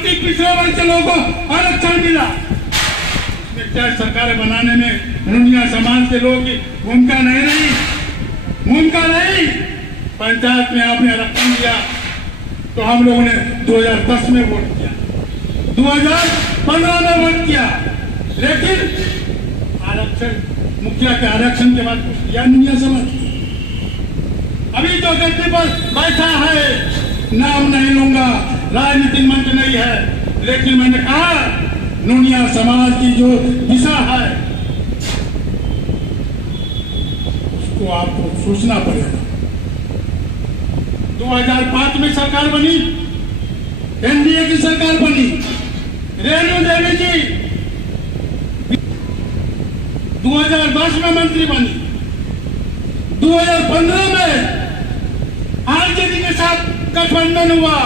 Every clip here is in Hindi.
अति पिछड़े वर्ग के लोगों को आरक्षण मिला। इसमें क्या सरकार बनाने में नुनिया समाज के लोगों की भूमिका नहीं रही? भूमिका नहीं। पंचायत में आपने आरक्षण दिया तो हम लोगों ने 2010 में वोट किया, 2015 में वोट किया, लेकिन आरक्षण मुखिया के आरक्षण के बाद कुछ किया नुनिया समाज। अभी तो गद्दी पर बैठा है, नाम नहीं लूंगा, राजनीतिक मंच नहीं है, लेकिन मैंने कहा नुनिया समाज की जो दिशा है उसको आपको सोचना पड़ेगा। 2005 में सरकार बनी, एनडीए की सरकार बनी, रेणु देवी जी 2010 में मंत्री बनी, 2015 में आरजेडी के साथ गठबंधन हुआ,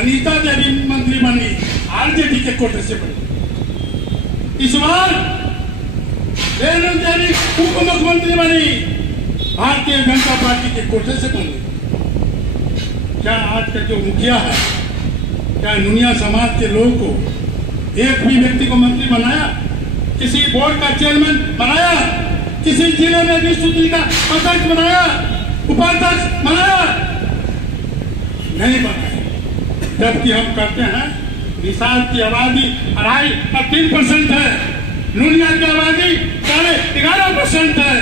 अनीता देवी मंत्री बनी, आरजेडी के कोटे से बनी। इस बार रेणु देवी उप मुख्यमंत्री बनी, भारतीय जनता पार्टी के कोटे से बनी। क्या आज का जो मुखिया है, क्या नुनिया समाज के लोगों को एक भी व्यक्ति को मंत्री बनाया? किसी बोर्ड का चेयरमैन बनाया? किसी जिले में भी सूची का अध्यक्ष बनाया, उपाध्यक्ष बनाया? नहीं बनाया। जबकि हम करते हैं, निषाद की आबादी 2.5-3% है, नुनिया की आबादी 11.5% है,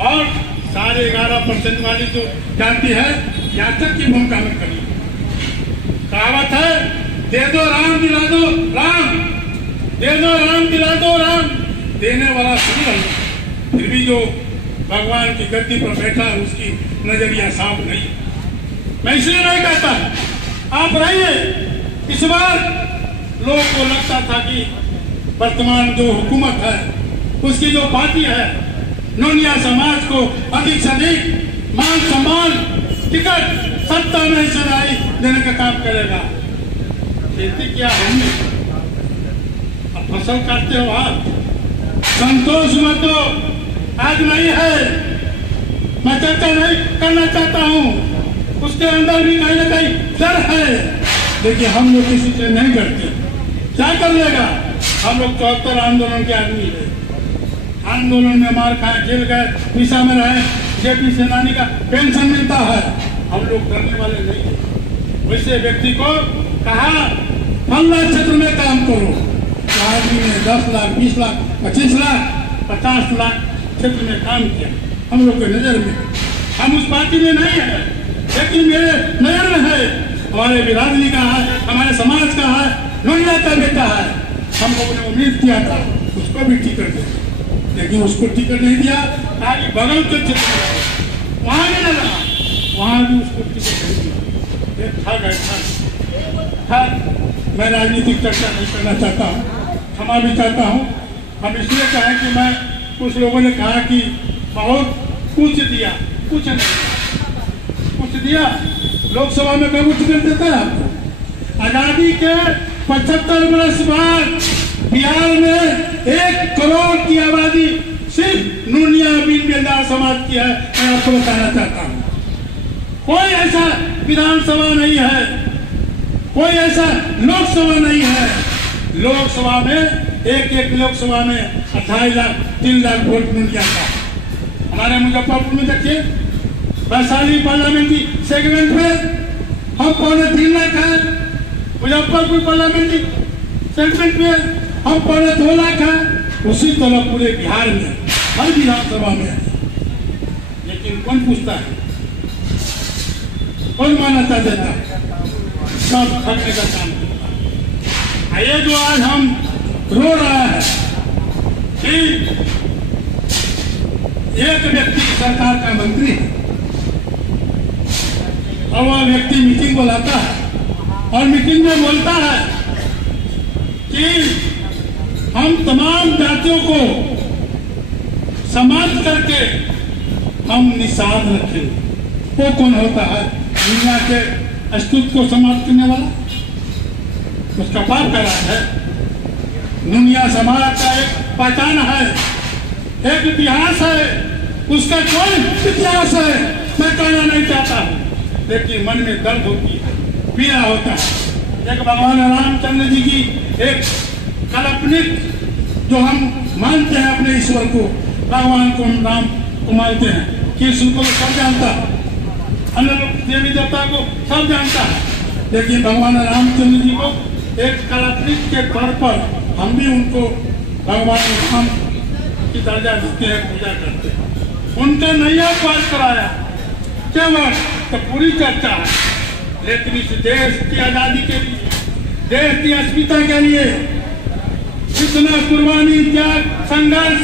और 11.5% वाली जो जाति है याचक की भूमिका में करी। कहावत है, दे दो राम दिला दो राम, दे दो राम दिला दो राम, देने वाला सुन रहा। फिर भी जो भगवान की गद्दी पर बैठा है उसकी नजरिया साफ नहीं। मैं इसलिए नहीं कहता आप रहिए। इस बार लोगों को लगता था कि वर्तमान जो हुकूमत है, उसकी जो पार्टी है, नुनिया समाज को अधिक से अधिक मान सम्मान, टिकट, सत्ता में हिस्सेदारी देने का काम करेगा। खेती क्या हमने, अब फसल काटते हो आप, संतोष मत हो, आज नहीं है, मैं चर्चा नहीं करना चाहता हूँ, उसके अंदर भी कहीं ना कहीं डर है, लेकिन हम लोग किसी से नहीं डरते। क्या कर लेगा? हम लोग 74 आंदोलन के आदमी है, आंदोलन में मार खाए, जेल गए, निशा में रहे, जेपी सेनानी का पेंशन मिलता है, हम लोग डरने वाले नहीं है। वैसे व्यक्ति को कहा 15 क्षेत्र में काम करो, तो आदमी ने 10 लाख, 20 लाख, 25 लाख, 50 लाख क्षेत्र में काम किया। हम लोग के नजर में, हम उस पार्टी में नहीं है, लेकिन मेरे नजर में है, हमारे बिरादरी का है, हमारे समाज का है, नुनिया का बेटा है। हम लोगों ने उम्मीद किया था उसको भी टिकट दे, लेकिन उसको टिकट नहीं दिया। ताकि बगल के क्षेत्र में वहां भी लगा, वहां भी उसको टिकट नहीं दिया। ठग है। मैं राजनीतिक चर्चा नहीं करना चाहता हूँ, क्षमा भी चाहता हूँ। हम इसलिए कहें कि मैं, कुछ लोगों ने कहा कि बहुत कुछ दिया, कुछ नहीं कुछ दिया। लोकसभा में कभी टिकट देता है आपको? आजादी के 75 वर्ष बाद बिहार में 1 करोड़ की आबादी सिर्फ नुनिया बीन बेलदार समाज की है। मैं आपको बताना चाहता हूँ, कोई ऐसा विधानसभा नहीं है, कोई ऐसा लोकसभा नहीं है। लोकसभा में एक लोकसभा में 28 लाख 3 लाख वोट नुनिया का। हमारे मुजफ्फरपुर में देखिए, वैशाली पार्लियामेंट्री सेगमेंट में हम 3.25 लाख है, मुजफ्फरपुर पार्लियामेंट्री सेगमेंट में हम 2.25 लाख है। उसी तरह पूरे बिहार में हर विधानसभा में है, लेकिन कौन पूछता है, कौन मान्यता देता है? सब खटने का काम करता है। ये जो आज हम रो रहा है कि एक व्यक्ति सरकार का मंत्री है और वह व्यक्ति मीटिंग बुलाता है और मीटिंग में बोलता है कि हम तमाम जातियों को समाप्त करके हम निषाद रखेंगे। वो कौन होता है? दुनिया के अस्तित्व को समाप्त करने वाला, उसका पाप का राज है। दुनिया समाज का एक पहचान है, एक इतिहास है, उसका कोई इतिहास है मैं कहना नहीं चाहता हूँ, लेकिन मन में दर्द होती है, पीड़ा होता है। एक भगवान रामचंद्र जी की एक काल्पनिक जो हम मानते हैं अपने ईश्वर को, भगवान को, हम राम को मानते हैं। कृष्ण को सब जानता है, अन्य देवी देवता को सब जानता है, लेकिन भगवान रामचंद्र जी को एक काल्पनिक के तौर पर हम भी उनको भगवान राम की दर्जा देते हैं, पूजा करते हैं। उनका नैया पार कराया केवल तो पूरी चर्चा है, लेकिन इस देश की आजादी के लिए, देश की अस्मिता के लिए कितना कुर्बानी, त्याग, संघर्ष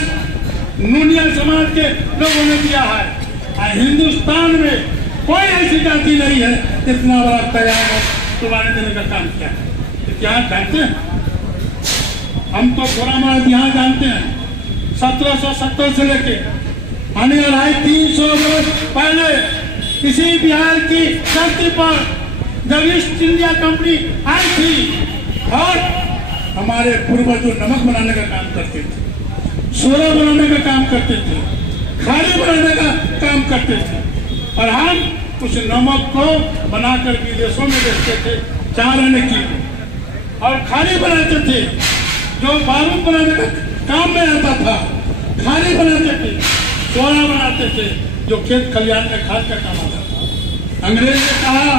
नूनिया समाज के लोगों ने दिया है। हिंदुस्तान में कोई ऐसी जाति नहीं है इतना बड़ा तैयार है कुर्बानी देने का काम किया है। इतिहास जानते हैं हम, तो थोड़ा हमारा इतिहास जानते हैं। 1770 से लेके आने वाला 300 वर्ष पहले इसी बिहार की धरती पर जब ईस्ट इंडिया कंपनी आई थी और हमारे पूर्वज जो नमक बनाने का काम करते थे, सोना बनाने का काम करते थे, खाड़ी बनाने का काम करते थे, और हम उस नमक को बनाकर विदेशों में बेचते थे 4 आने की, और खाड़ी बनाते थे जो बारूद बनाने का काम में आता था, खाड़ी बनाते थे, सोना बनाते थे जो खेत खलिहान में खाद का काम आता था। अंग्रेज ने कहा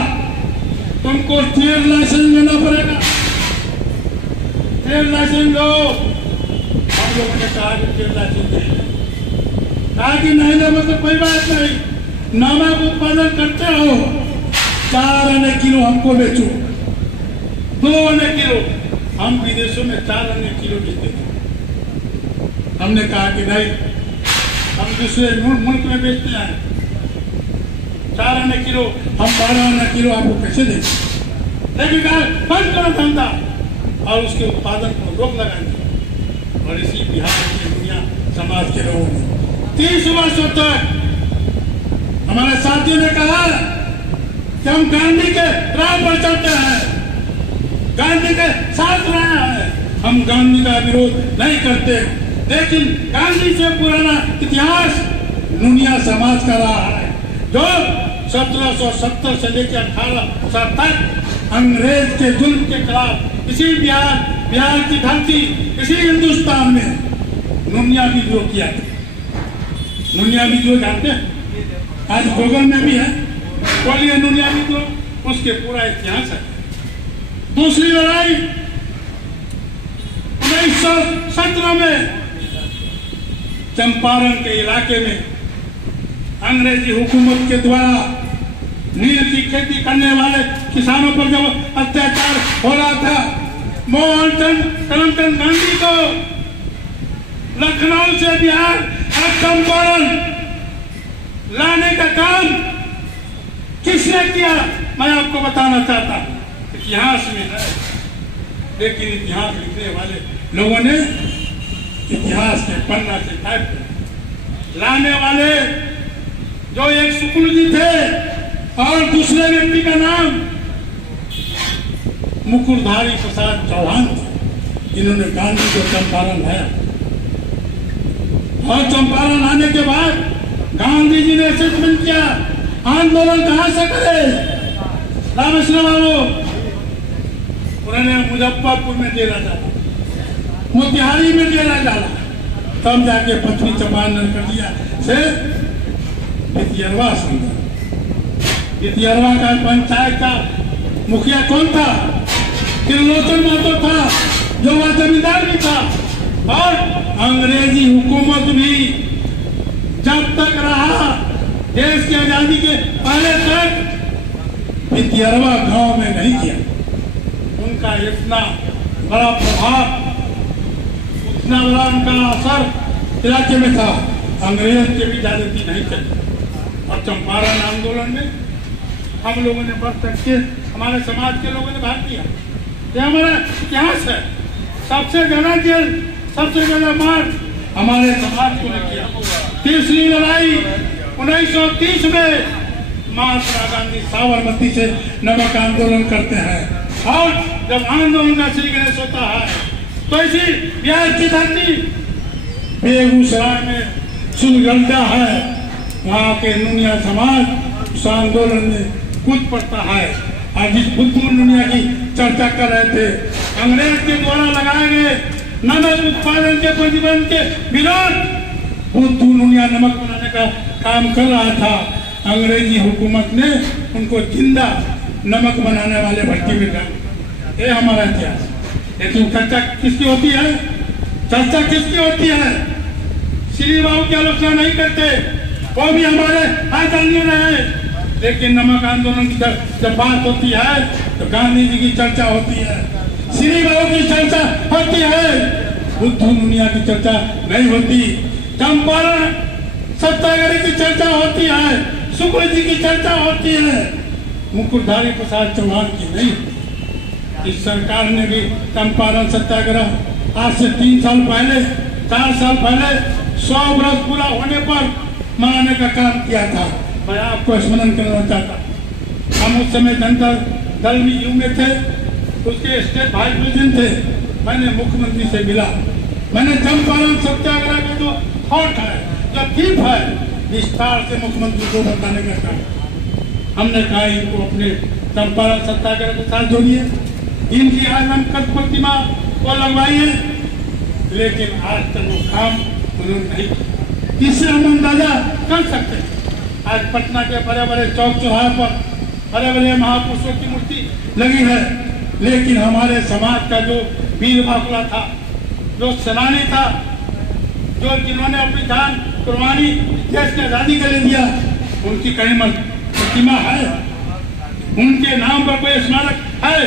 तुमको ट्रेड लाइसेंस लेना पड़ेगा, ट्रेड लाइसेंस लो। हम लोगों ने कहा कि ट्रेड लाइसेंस दे, कहा कि नहीं ना, मतलब कोई बात नहीं, नमक उत्पादन करते हो, 4 आने किलो हमको बेचो, 2 आने किलो। हम विदेशों में 4 आने किलो बेचते थे। हमने कहा कि नहीं, हम दूसरे मुल्क में बेचते हैं 4 आने किलो, हम 12 आने किलो आपको कैसे दें? लेकिन कहा बंद करो धंधा और उसके उत्पादन को रोक लगाएंगे। और इसी बिहार की दुनिया समाज के लोगों ने 30 वर्षों तक हमारे साथियों ने कहा कि हम गांधी के राह पर चलते हैं, गांधी के साथ रहे हैं, हम गांधी का विरोध नहीं करते, लेकिन गांधी से पुराना इतिहास दुनिया समाज का रहा है जो 1770 से लेकर 1800 तक अंग्रेज के जुल्म के खिलाफ इसी बिहार की धरती, इसी हिंदुस्तान में नुनिया विद्रोह किया था। नुनिया विद्रोह जानते हैं, आज गूगल में भी है, बोलिए नुनिया विद्रोह, उसके पूरा इतिहास है। दूसरी लड़ाई 1917 में चंपारण के इलाके में अंग्रेजी हुकूमत के द्वारा नील की खेती करने वाले किसानों पर जब अत्याचार हो रहा था, मोहनचंद करमचंद गांधी को लखनऊ से बिहार और चंपारण लाने का काम किसने किया, मैं आपको बताना चाहता हूं। इतिहास में है, लेकिन इतिहास लिखने वाले लोगों ने इतिहास के पन्ना से टाइप कर लाने वाले जो एक शुक्ल जी थे और दूसरे व्यक्ति का नाम मुकुरधारी प्रसाद चौहान थे, जिन्होंने गांधी को चंपारण लाया। और चंपारण आने के बाद गांधी जी ने स्टेटमेंट किया, आंदोलन कहां से करे रामकृष्ण बाबू, उन्होंने मुजफ्फरपुर में डेरा डाला, मोतिहारी में डेरा डाला, तब जाके पश्चिमी चंपारण कर दिया से इतियरवा समझा। इतियरवा का पंचायत का मुखिया कौन था? त्रिलोचन महतो था, जो वह जमींदार भी था। और अंग्रेजी हुकूमत भी जब तक रहा देश की आजादी के पहले तक इतियरवा गांव में नहीं किया। उनका इतना बड़ा प्रभाव, इतना बड़ा उनका असर इलाके में था, अंग्रेज के भी ज्यादती नहीं चली। और चंपारण आंदोलन में हम लोगों ने बढ़ तक के, हमारे समाज के लोगों ने भाग लिया। ये हमारा इतिहास है। सबसे ज्यादा जेल, सबसे ज्यादा मार हमारे समाज को ने किया। तीसरी लड़ाई 1930 में महात्मा गांधी साबरमती से नमक आंदोलन करते हैं, और जब आंदोलन का श्री गणेश होता है तो इसी बिहार की धरती बेगूसराय में सुलगंडा है, वहाँ के नुनिया समाज उस आंदोलन में कूद पड़ता है। और जिस बुद्धू नुनिया की चर्चा कर रहे थे। अंग्रेज के द्वारा लगाए गए नमक उत्पादन के प्रतिबंध के विरोध बुद्धू दुनिया नमक बनाने का काम कर रहा था। अंग्रेजी हुकूमत ने उनको जिंदा नमक बनाने वाले भट्टी में डाला। ये हमारा इतिहास। लेकिन चर्चा किसकी होती है? चर्चा किसकी होती है? श्री बाबू की आलोचना नहीं करते, वो भी हमारे आदरणीय रहे। लेकिन नमक आंदोलन की जब बात होती है तो गांधी जी की चर्चा होती है, श्री बाबू की चर्चा होती है, बुद्धू दुनिया की चर्चा नहीं होती। चंपारण सत्याग्रह की चर्चा होती है, शुक्ल जी की चर्चा होती है, मुकुटधारी प्रसाद चौहान की नहीं। इस सरकार ने भी चंपारण सत्याग्रह आज से 3 साल पहले 4 साल पहले 100 वर्ष पूरा होने पर मनाने का काम किया था। मैं आपको स्मरण करना चाहता, हम उस समय जनता दल भी यू में थे, उसके स्टेट वाइस प्रेसिडेंट थे। मैंने मुख्यमंत्री से मिला, मैंने चंपारण सत्याग्रह के जो थॉट है, जो थीम है, विस्तार से मुख्यमंत्री को बताने का काम। हमने कहा इनको अपने चंपारण सत्याग्रह के साथ जोड़िए, इनकी आज हम कद प्रतिमा को लगवाइए। लेकिन आज तक वो काम उन्होंने नहीं किया। इससे हम अंदाजा कर सकते हैं। आज पटना के बड़े बड़े चौक चौराहे पर बड़े बड़े महापुरुषों की मूर्ति लगी है, लेकिन हमारे समाज का जो वीर बाबुला था, जो सेनानी था, जो जिन्होंने अपनी जान कुर्बानी देश की आजादी के लिए दिया, उनकी कहीं प्रतिमा है? उनके नाम पर कोई स्मारक है?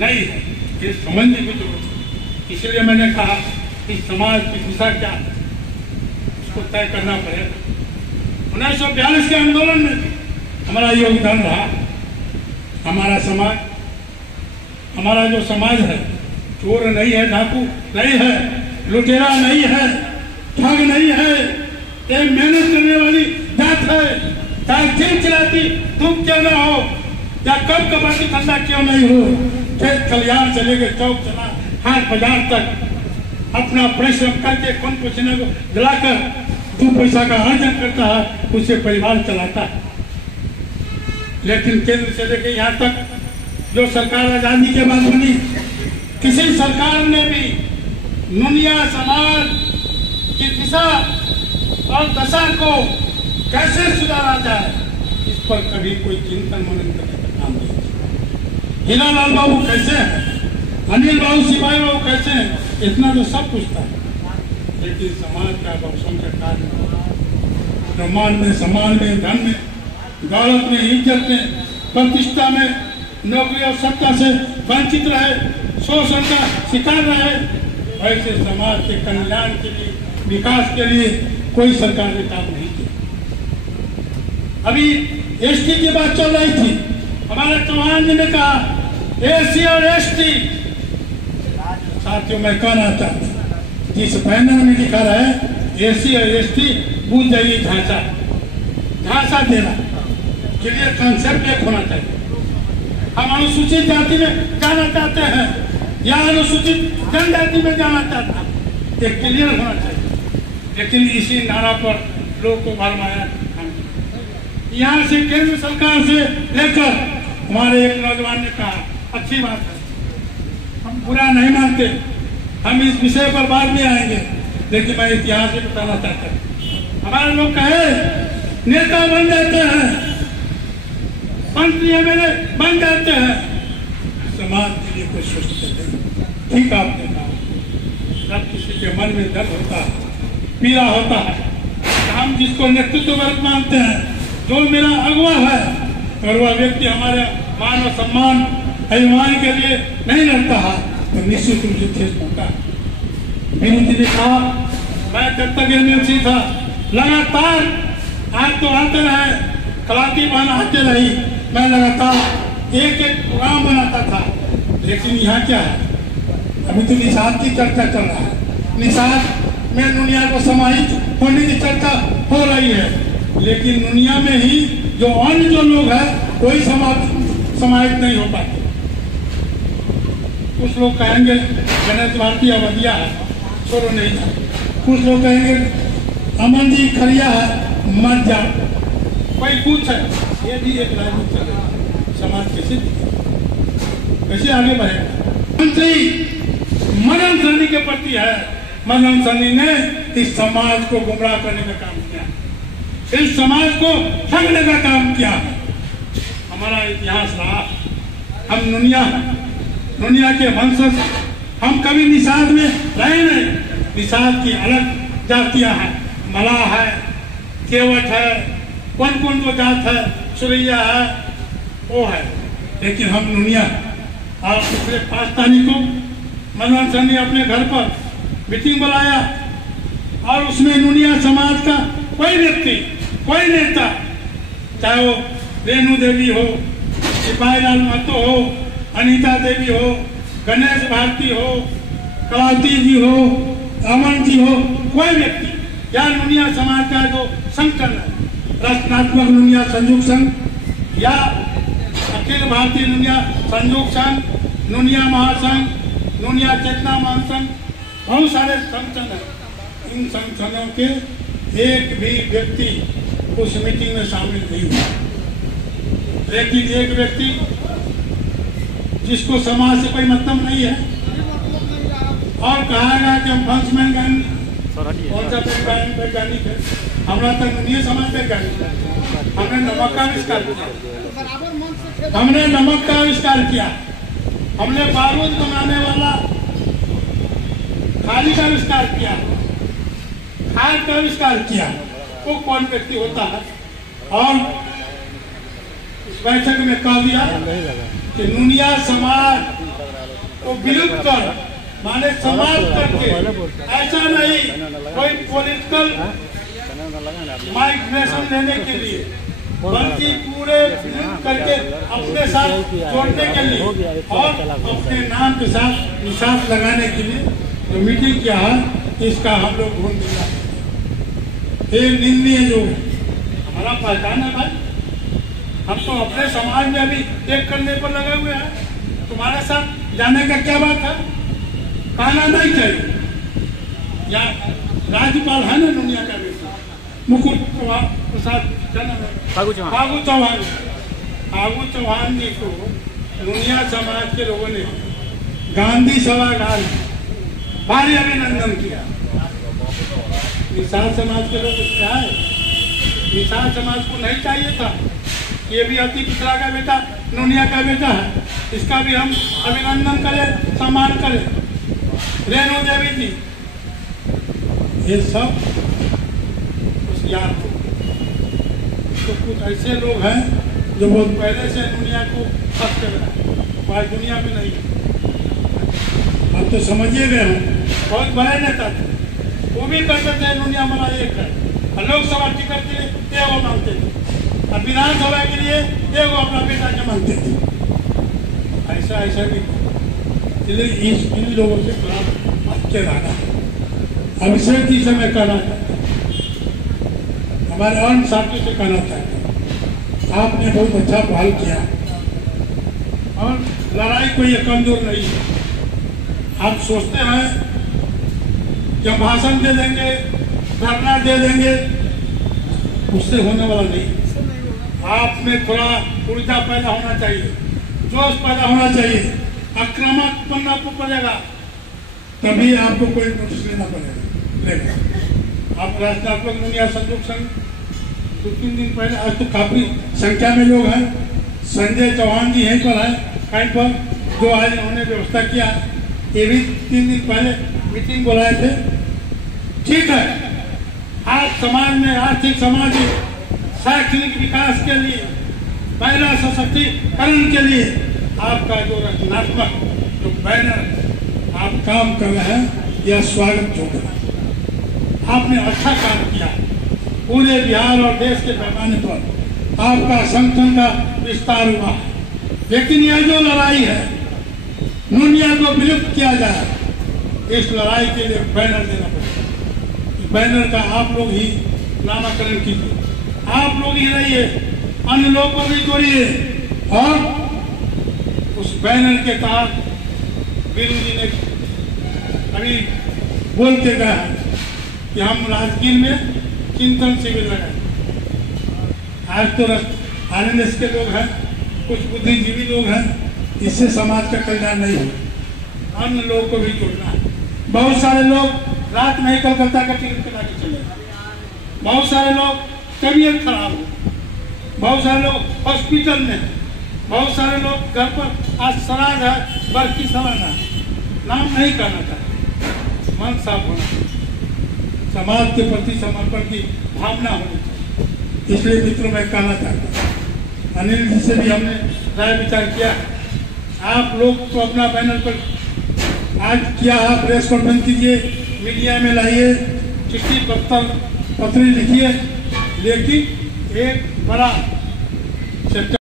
नहीं है। ये समझने की जरूरत है। इसलिए मैंने कहा कि समाज की दिशा क्या है, उसको तय करना पड़ेगा। 1942 के आंदोलन में हमारा योगदान रहा। हमारा समाज, हमारा जो समाज है, चोर नहीं है, डाकू नहीं है, लुटेरा नहीं है, ठग नहीं है, एक मेहनत करने वाली जात है। चाहे दिन चलाती धूप क्यों ना हो, या कब कबाटी धंधा क्यों नहीं हो, खेत खलियान से लेकर चौक चला हाट बाजार तक अपना परिश्रम करके खून पसीने को जलाकर 2 पैसा का अर्जन करता है, उससे परिवार चलाता है। लेकिन केंद्र से लेकर यहाँ तक जो सरकार आजादी के बाद बनी, किसी सरकार ने भी नुनिया समाज की दिशा और दशा को कैसे सुधारा जाए, इस पर कभी कोई चिंतन मनन करने का काम नहीं किया। हीरालाल बाबू कैसे हैं, अनिल बाबू सिपाही बाबू कैसे हैं, इतना तो सब पूछता है। लेकिन समाज का बहुसंख्यक कार्य ब्रह्मांड में, सम्मान में, धन में, दौलत में, इज्जत में, प्रतिष्ठा में, नौकरी और सत्ता से वंचित रहे, शोषण का शिकार रहे, ऐसे समाज के कल्याण के लिए, विकास के लिए कोई सरकार ने काम नहीं किया। अभी एसटी की बात चल रही थी, हमारे चौहान जी ने कहा एसी और एसटी। साथियों, मैं कहना चाहता हूं, जिस बैनर में लिखा रहा है एसी और एसटी, भूल जाइए ढांचा, ढांचा देना के लिए कंसेप्ट एक होना चाहिए। हम अनुसूचित जाति में जाना चाहते हैं या अनुसूचित जनजाति में जाना चाहते हैं, एक क्लियर होना चाहिए। लेकिन इसी नारा पर लोग को भरमाया। यहाँ से केंद्र सरकार से लेकर हमारे एक नौजवान ने कहा, अच्छी बात है, हम बुरा नहीं मानते, हम इस विषय पर बाद में आएंगे, लेकिन मैं इतिहास से बताना चाहता हूँ। हमारे लोग कहे नेता बन जाते हैं, मंत्री एमएलए बन जाते हैं, समाज के लिए कुछ सोचते नहीं। ठीक आपने कहा, जब किसी के मन में दर्द होता है, पीड़ा होता है, हम जिसको नेतृत्व वर्ग मानते हैं, जो मेरा अगुवा है, अगर वह व्यक्ति हमारे मान और सम्मान अभिमान के लिए नहीं लड़ता है तो निश्चित रूप से ठेस पहुंचता है। विनोद जी ने कहा, मैं जब तक एमएलसी था लगातार आज तो आते रहे, कलाती बहन आते रही, मैं लगातार एक प्रोग्राम बनाता था। लेकिन यहाँ क्या है, अभी तो निषाद की चर्चा चल रहा है, निषाद में दुनिया को समाहित होने की चर्चा हो रही है, लेकिन दुनिया में ही जो अन्य जो लोग हैं कोई समाहित नहीं हो पाते। कुछ लोग कहेंगे गणेश भारती अवधिया है, छोड़ो नहीं था। कुछ लोग कहेंगे अमन जी खरिया है, मत जाओ। कोई कुछ है, ये भी एक राजनीति चल रही है समाज के सिद्ध। कैसे आगे बढ़ेगा? मदन सहनी के प्रति है। मदन सहनी ने इस समाज को गुमराह करने का काम किया, इस समाज को ठगने का काम किया। हमारा इतिहास रहा, हम नुनिया के वंशज, हम कभी निषाद में रहे नहीं। निषाद की अलग जातियां हैं, मलाह है, केवट है, कौन तो जात है, सुरैया है, वो है, लेकिन हम नुनिया। और पिछले 5 तारीख को मदन सहनी अपने घर पर मीटिंग बुलाया और उसमें नुनिया समाज का कोई व्यक्ति, कोई नेता, चाहे वो रेणु देवी हो, सिपाहीलाल महतो हो, अनीता देवी हो, गणेश भारती हो, कलावती जी हो, अमन जी हो, कोई व्यक्ति या नुनिया समाज का जो संगठन है, रचनात्मक नुनिया संयोग संघ या अखिल भारतीय नुनिया संयोग संघ, नुनिया महासंघ, नुनिया चेतना महासंघ, बहुत सारे संगठन हैं। इन संगठनों के एक भी व्यक्ति उस मीटिंग में शामिल नहीं हुआ, लेकिन एक व्यक्ति जिसको समाज से कोई मतलब नहीं है और कहा कि हम फंसमैन गांधी, कौन सा वैज्ञानिक है? हमारा तो नुनिया समाज वैज्ञानिक है। हमने नमक का आविष्कार किया, हमने नमक का आविष्कार किया, हमने बारूद बनाने वाला खाली का आविष्कार किया, खाद का आविष्कार किया। वो कौन व्यक्ति होता है? और इस बैठक में कह दिया कि नुनिया समाज को विलुप्त कर, माने समाप्त करके, ऐसा नहीं कोई पॉलिटिकल माइग्रेशन लेने के लिए, बल्कि पूरे करके अपने साथ जोड़ने के लिए और अपने नाम के साथ निशान लगाने के लिए जो मीटिंग किया है, इसका हम लोग ढूंढ दिया। एक निंदनीय जो हमारा पहचान है भाई, हम तो अपने समाज में अभी एक करने पर लगे हुए हैं। तुम्हारे साथ जाने का क्या बात है? कहना नहीं चाहिए। या राज्यपाल है ना दुनिया का बेटा, मुकुट प्रसाद फागू चौहान, फागू चौहान जी को दुनिया समाज के लोगों ने गांधी सभागार में भारी अभिनंदन किया। निषाद समाज के लोग उसमें आए। निषाद समाज को नहीं चाहिए था, ये भी अति पिछड़ा का बेटा, नुनिया का बेटा है, इसका भी हम अभिनंदन करें, सम्मान करें। रेणु देवी जी, ये सब उस याद को, तो कुछ ऐसे लोग हैं जो बहुत पहले से दुनिया को खत कर रहे हैं, आज दुनिया में नहीं। अब तो समझिए गए हम, बहुत बड़े नेता थे, वो भी करते थे दुनिया बना एक है, लोकसभा टिकट के लिए ये वो मांगते थे, और विधानसभा के लिए ये वो अपना बेटा के मांगते थे। ऐसा भी इसलिए इन लोगों से थोड़ा अच्छे रहना। अभिषेक जी से मैं कहना चाहता हूँ, हमारे अन्य साथियों से कहना चाहता हूँ, आपने बहुत अच्छा पहल किया और लड़ाई कोई ये कमजोर नहीं है। आप सोचते हैं जब भाषण दे देंगे, धरना दे देंगे, उससे होने वाला नहीं। आप में थोड़ा ऊर्जा पैदा होना चाहिए, जोश पैदा होना चाहिए, आक्रामक बनना पड़ेगा, तभी आपको कोई नोटिस लेना पड़ेगा। आप रचनात्मक दुनिया संयोग संघ 2-3 दिन पहले, आज तो काफी संख्या में लोग हैं, संजय चौहान जी यहीं पर है कहीं पर, जो आज उन्होंने व्यवस्था किया, ये भी 3 दिन पहले मीटिंग बुलाए थे। ठीक है, आज समाज में आर्थिक, सामाजिक, शैक्षणिक विकास के लिए, महिला सशक्तिकरण के लिए आपका जो रचनात्मक जो बैनर आप काम कर रहे हैं, यह स्वागत योग्य है। आपने अच्छा काम किया, पूरे बिहार और देश के पैमाने पर आपका संगठन का विस्तार हुआ। लेकिन यह जो लड़ाई है, नुनिया को विलुप्त किया जाए, इस लड़ाई के लिए बैनर देना पड़ेगा। बैनर का आप लोग ही नामकरण कीजिए, आप लोग ही रहिए, अन्य लोग को भी जोड़िए। और उस बैनर के तहत वीरू जी ने अभी बोल के गया है कि हम राजगीर में चिंतन शिविर लगाए। आज तो RNS के लोग हैं, कुछ बुद्धिजीवी लोग हैं, इससे समाज का कल्याण नहीं होगा। अन्य लोगों को भी जोड़ना है। बहुत सारे लोग रात में ही कलकत्ता का टिकट कटा के चले गए, बहुत सारे लोग तबीयत खराब हो, बहुत सारे लोग हॉस्पिटल में है, बहुत सारे लोग घर पर आज श्राद्ध है, बरकी सालाना है, नाम नहीं करना चाहिए, मन साफ होना चाहिए, समाज के प्रति समर्पण की भावना होनी चाहिए। इसलिए मित्रों मैं कहना चाहता हूँ, अनिल जी से भी हमने राय विचार किया। आप लोग तो अपना बैनर पर आज किया, आप प्रेस कॉन्फ्रेंस कीजिए, मीडिया में लाइए, चिट्ठी पत्री लिखिए, लेकिन एक बड़ा